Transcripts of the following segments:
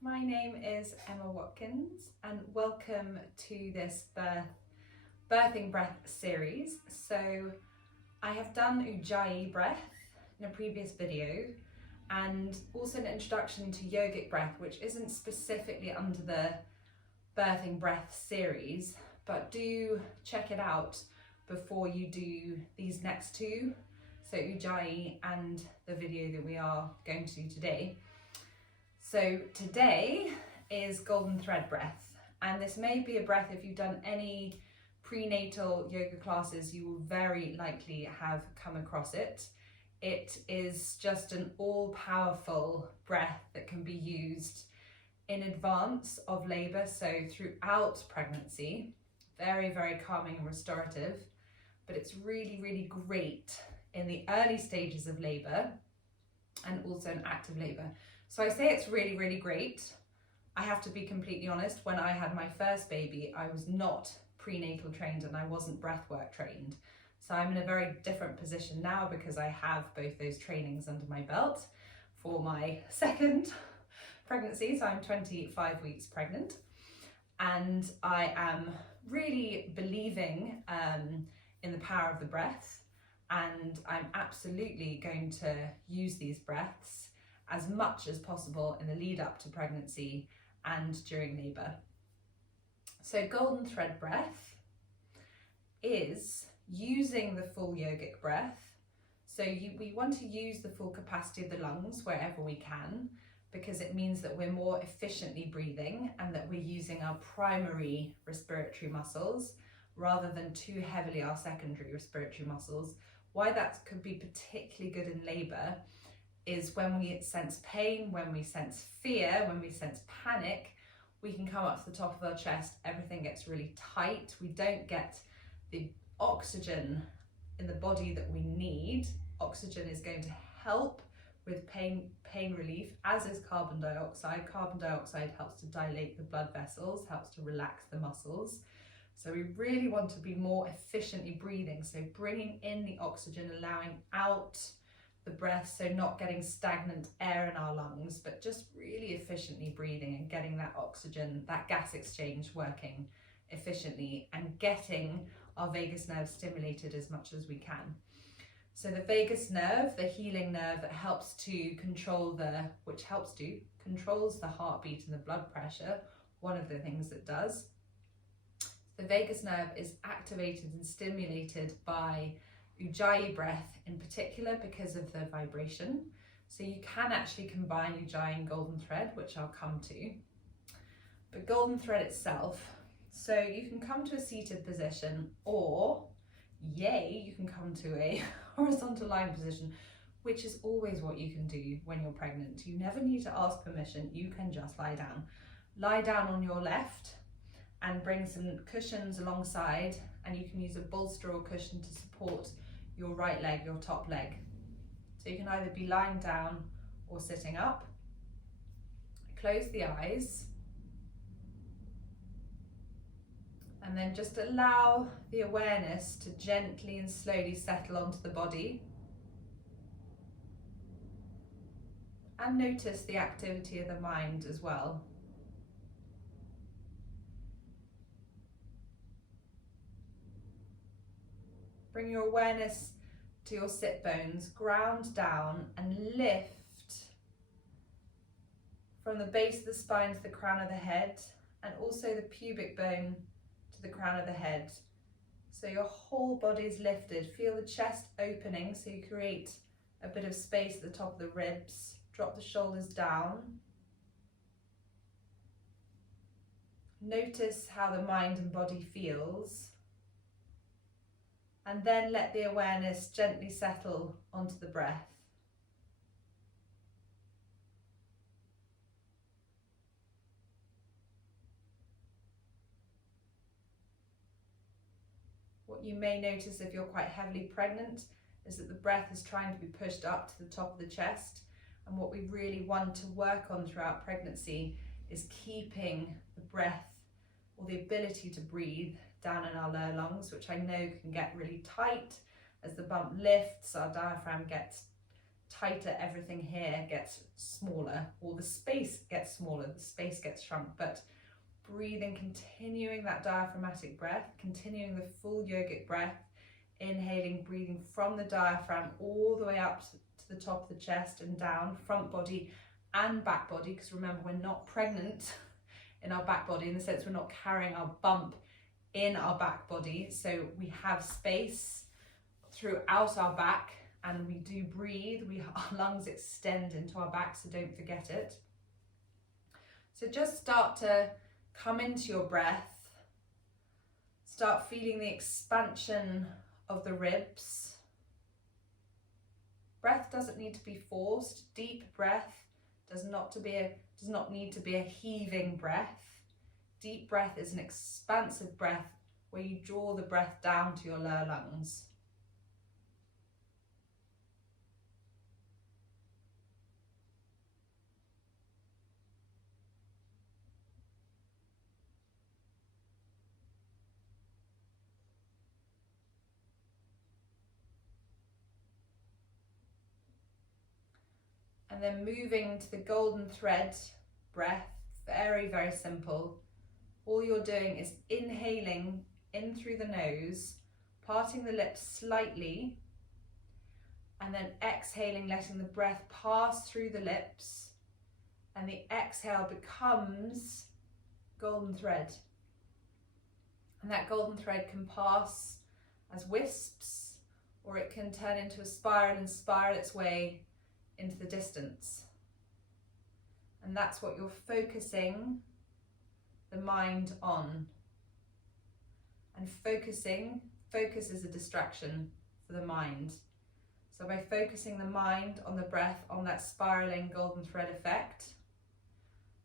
my name is Emma Watkins and welcome to this birthing breath series. So I have done Ujjayi breath in a previous video and also an introduction to yogic breath, which isn't specifically under the birthing breath series, but do check it out before you do these next two, so Ujjayi and the video that we are going to do today. So today is golden thread breath, and this may be a breath, if you've done any prenatal yoga classes, you will very likely have come across it. It is just an all-powerful breath that can be used in advance of labour, so throughout pregnancy. Very, very calming and restorative, but it's really, really great in the early stages of labour and also in active labour. So I say it's really, really great. I have to be completely honest, when I had my first baby, I was not prenatal trained and I wasn't breathwork trained. So I'm in a very different position now because I have both those trainings under my belt for my second pregnancy. So I'm 25 weeks pregnant and I am really believing in the power of the breath, and I'm absolutely going to use these breaths as much as possible in the lead up to pregnancy and during labour. So golden thread breath is using the full yogic breath. So we want to use the full capacity of the lungs wherever we can, because it means that we're more efficiently breathing and that we're using our primary respiratory muscles rather than too heavily our secondary respiratory muscles. Why that could be particularly good in labour is when we sense pain, when we sense fear, when we sense panic, we can come up to the top of our chest, everything gets really tight, we don't get the oxygen in the body that we need. Oxygen is going to help with pain relief, as is carbon dioxide. Carbon dioxide helps to dilate the blood vessels, helps to relax the muscles. So we really want to be more efficiently breathing, so bringing in the oxygen, allowing out the breath, so not getting stagnant air in our lungs, but just really efficiently breathing and getting that oxygen, that gas exchange working efficiently and getting our vagus nerve stimulated as much as we can. So the vagus nerve, the healing nerve that helps to controls the heartbeat and the blood pressure, one of the things it does. The vagus nerve is activated and stimulated by Ujjayi breath in particular because of the vibration. So you can actually combine Ujjayi and golden thread, which I'll come to. But golden thread itself, so you can come to a seated position, or you can come to a horizontal lying position, which is always what you can do when you're pregnant. You never need to ask permission, you can just lie down. Lie down on your left and bring some cushions alongside, and you can use a bolster or cushion to support your right leg, your top leg. So you can either be lying down or sitting up. Close the eyes. And then just allow the awareness to gently and slowly settle onto the body. And notice the activity of the mind as well. Bring your awareness to your sit bones, ground down and lift from the base of the spine to the crown of the head, and also the pubic bone to the crown of the head. So your whole body is lifted. Feel the chest opening, so you create a bit of space at the top of the ribs. Drop the shoulders down. Notice how the mind and body feels. And then let the awareness gently settle onto the breath. What you may notice if you're quite heavily pregnant is that the breath is trying to be pushed up to the top of the chest. And what we really want to work on throughout pregnancy is keeping the breath, or the ability to breathe, down in our lower lungs, which I know can get really tight. As the bump lifts, our diaphragm gets tighter, everything here gets smaller, or the space gets smaller, the space gets shrunk, but breathing, continuing that diaphragmatic breath, continuing the full yogic breath, inhaling, breathing from the diaphragm all the way up to the top of the chest and down, front body and back body, because remember, we're not pregnant in our back body, in the sense we're not carrying our bump in our back body, so we have space throughout our back, and we do breathe, our lungs extend into our back, so don't forget it. So just start to come into your breath, start feeling the expansion of the ribs. Breath doesn't need to be forced. Deep breath does not need to be a heaving breath. Deep breath is an expansive breath where you draw the breath down to your lower lungs. And then moving to the golden thread breath, very, very simple. All you're doing is inhaling in through the nose, parting the lips slightly, and then exhaling, letting the breath pass through the lips, and the exhale becomes golden thread. And that golden thread can pass as wisps, or it can turn into a spiral and spiral its way into the distance. And that's what you're focusing the mind on. And focus is a distraction for the mind. So by focusing the mind on the breath, on that spiraling golden thread effect,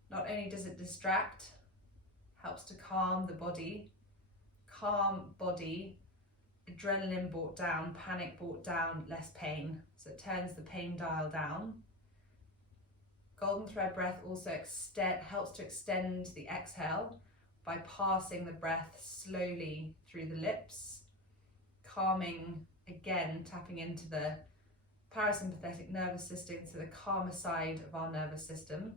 not only does it distract, helps to calm the body, adrenaline brought down, panic brought down, less pain. So it turns the pain dial down. Golden thread breath also helps to extend the exhale by passing the breath slowly through the lips, calming, again, tapping into the parasympathetic nervous system, so the calmer side of our nervous system.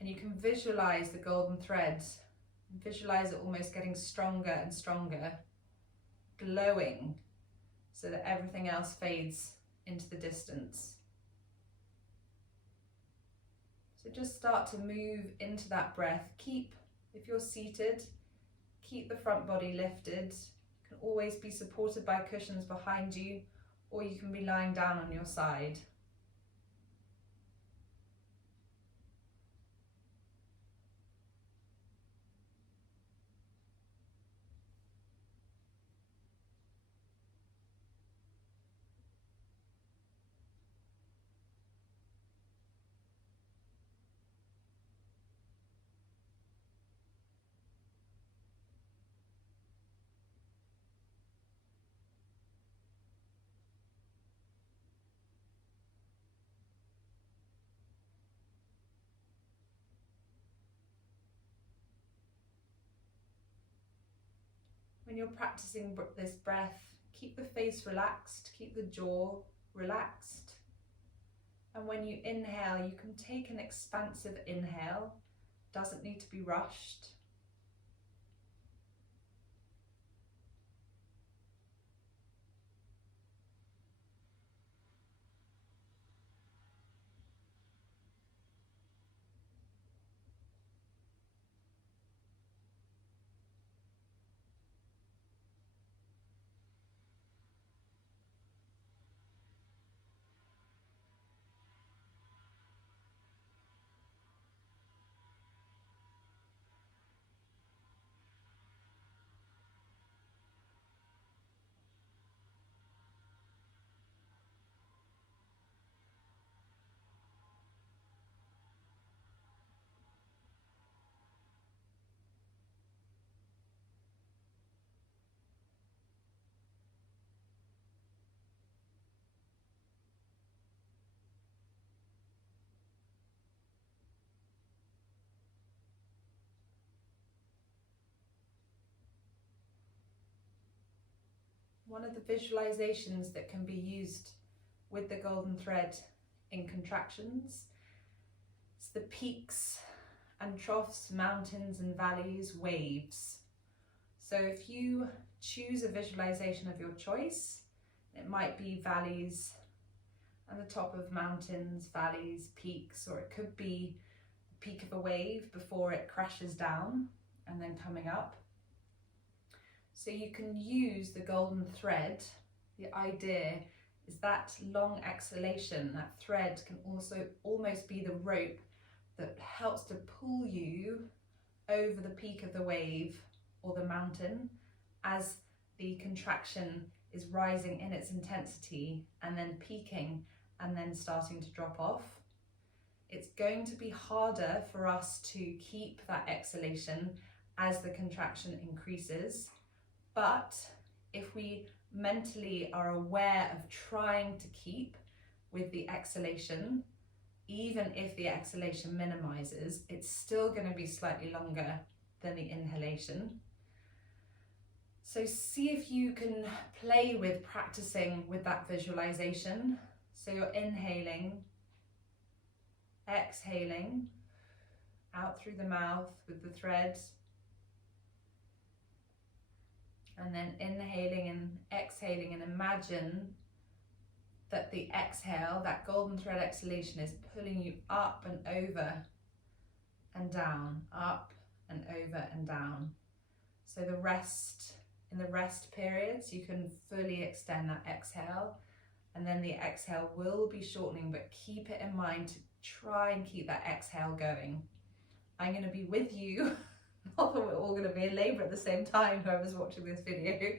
And you can visualize the golden thread, visualize it almost getting stronger and stronger, glowing, so that everything else fades into the distance. So just start to move into that breath. If you're seated, keep the front body lifted. You can always be supported by cushions behind you, or you can be lying down on your side. When you're practicing this breath, keep the face relaxed, keep the jaw relaxed. And when you inhale, you can take an expansive inhale, doesn't need to be rushed. One of the visualizations that can be used with the golden thread in contractions It's the peaks and troughs, mountains and valleys, waves. So if you choose a visualization of your choice, it might be valleys and the top of mountains, valleys, peaks, or it could be the peak of a wave before it crashes down and then coming up. So you can use the golden thread. The idea is that long exhalation, that thread can also almost be the rope that helps to pull you over the peak of the wave or the mountain as the contraction is rising in its intensity and then peaking and then starting to drop off. It's going to be harder for us to keep that exhalation as the contraction increases, but if we mentally are aware of trying to keep with the exhalation, even if the exhalation minimizes, it's still going to be slightly longer than the inhalation. So see if you can play with practicing with that visualization. So you're inhaling, exhaling out through the mouth with the thread, and then inhaling and exhaling, and imagine that the exhale, that golden thread exhalation, is pulling you up and over and down, up and over and down. So in the rest periods, you can fully extend that exhale, and then the exhale will be shortening, but keep it in mind to try and keep that exhale going. I'm going to be with you, not that we're all going to be in labour at the same time, whoever's watching this video,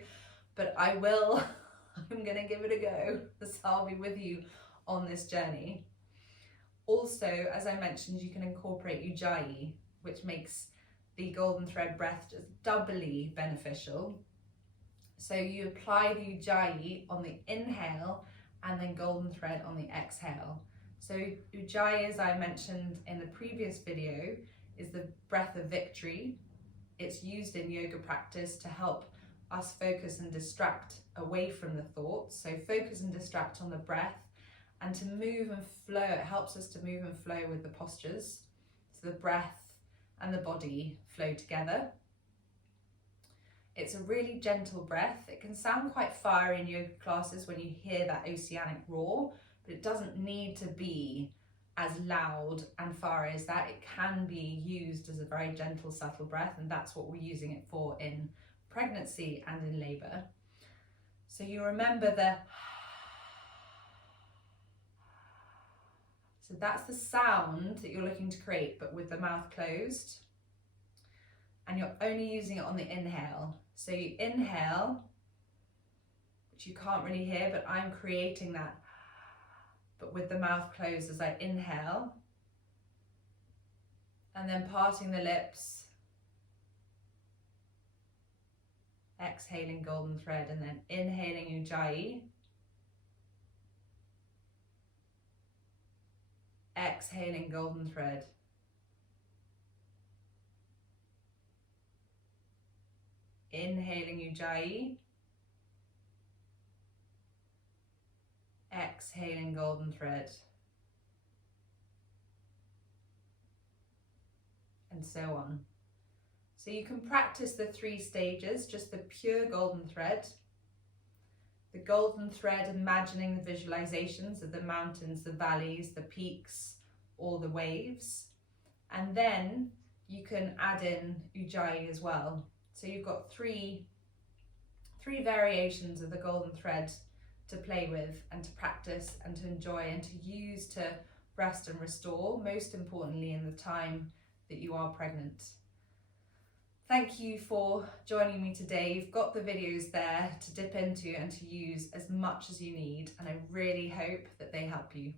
but I'm going to give it a go, so I'll be with you on this journey. Also, as I mentioned, you can incorporate Ujjayi, which makes the golden thread breath just doubly beneficial. So you apply the Ujjayi on the inhale and then golden thread on the exhale. So Ujjayi, as I mentioned in the previous video, is the breath of victory. It's used in yoga practice to help us focus and distract away from the thoughts. So focus and distract on the breath, and to move and flow. It helps us to move and flow with the postures. So the breath and the body flow together. It's a really gentle breath. It can sound quite fiery in yoga classes when you hear that oceanic roar, but it doesn't need to be as loud and fiery as that. It can be used as a very gentle, subtle breath, and that's what we're using it for in pregnancy and in labour. So you remember so that's the sound that you're looking to create, but with the mouth closed, and you're only using it on the inhale. So you inhale, which you can't really hear, but I'm creating that, but with the mouth closed as I inhale, and then parting the lips, exhaling golden thread, and then inhaling Ujjayi, exhaling golden thread, inhaling Ujjayi, exhaling golden thread, and so on. So you can practice the 3 stages, just the pure golden thread, the golden thread imagining the visualizations of the mountains, the valleys, the peaks, or the waves, and then you can add in Ujjayi as well. So you've got three variations of the golden thread to play with and to practice and to enjoy and to use to rest and restore, most importantly in the time that you are pregnant. Thank you for joining me today. You've got the videos there to dip into and to use as much as you need, and I really hope that they help you.